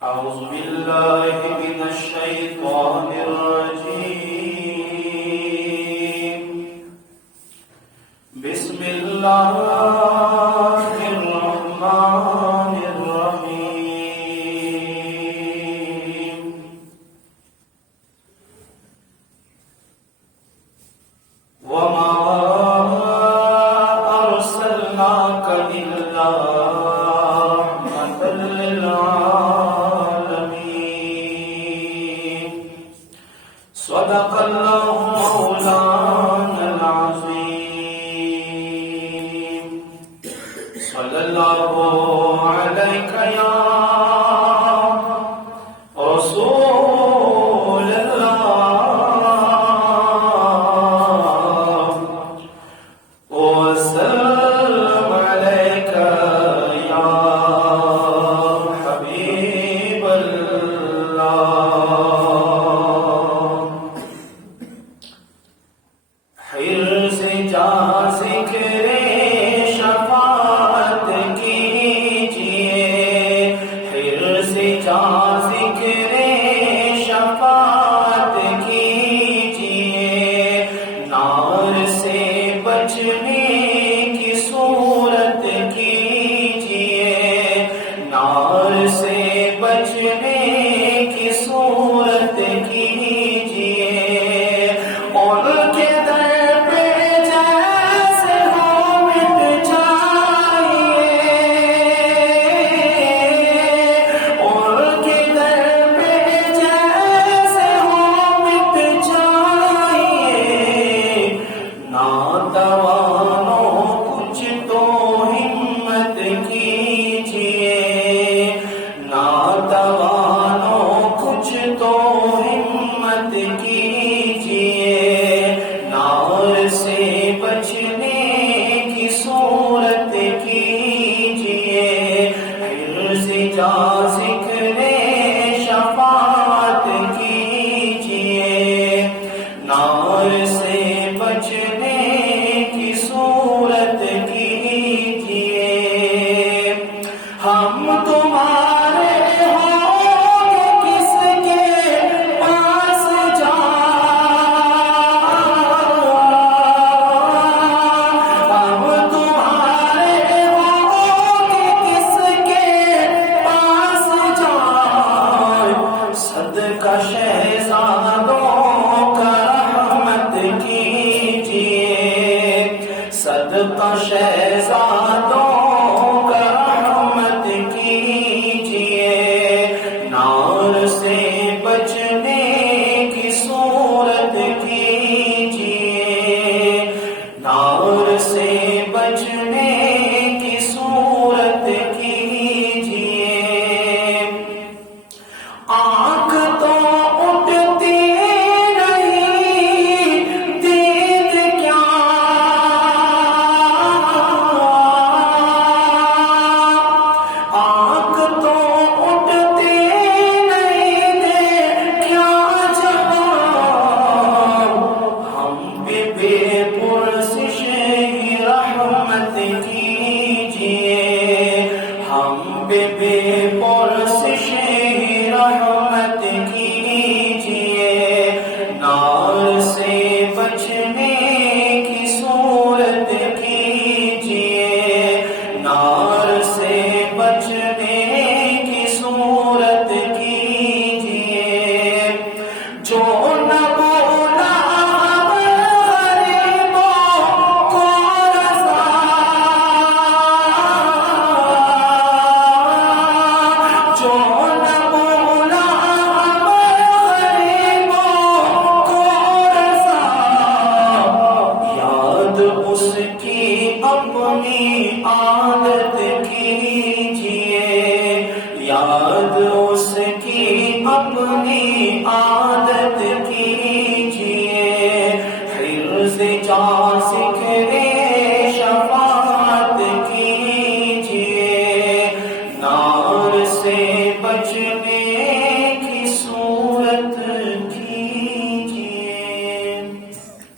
أعوذ بالله من الشيطان الرجيم بسم الله الرحمن الرحيم وما أرسلناك إلا رحمة للعالمين صدق الله مولانا العظيم صلى الله عليك يا رسول الله وسلم عليك يا حبيب الله حرص جا ذکر شفاعت کیجئے حرص جا ذکر شفاعت کیجئے نار سے بچنے کی صورت کیجئے نار سے بچنے کی صورت کیجئے ان کے در پہ جیسے ہو مٹ جائیے ان کے در پہ جیسے ہو مٹ جائیے ناتوانوں کچھ تو ہمت کیجئے ناتوانوں کچھ تو ہمت کیجئے نار سے بچنے کی صورت کیجئے حرص جا ذکر شفاعت کیجئے نار سے بچنے کی صورت کیجئے ہم تمہارے ہوں گے کس کے پاس جا ہم تمہارے ہوں گے کس کے پاس جا صدقہ شہزادوں کا رحمت کیجئے صدقہ شہزادوں کا رحمت کیجئے نار سے بچنے کی صورت کیجئے نار سے بچنے کی صورت کیجئے آنکھ تو اٹھتی نہیں دید کیا آنکھ تو اٹھتی نہیں دید کیا جواب ہم پہ بے پرسش ہی رحمت کیجئے ہم پہ بے پرسش ہی رحمت کیجئے نار سے بچنے کی صورت کیجئے نار سے بچنے کی صورت کیجئے جو نہ بولا غریبوں کو رضا جو نہ بولا غریبوں کو رضا یاد اس کی اپنی عادت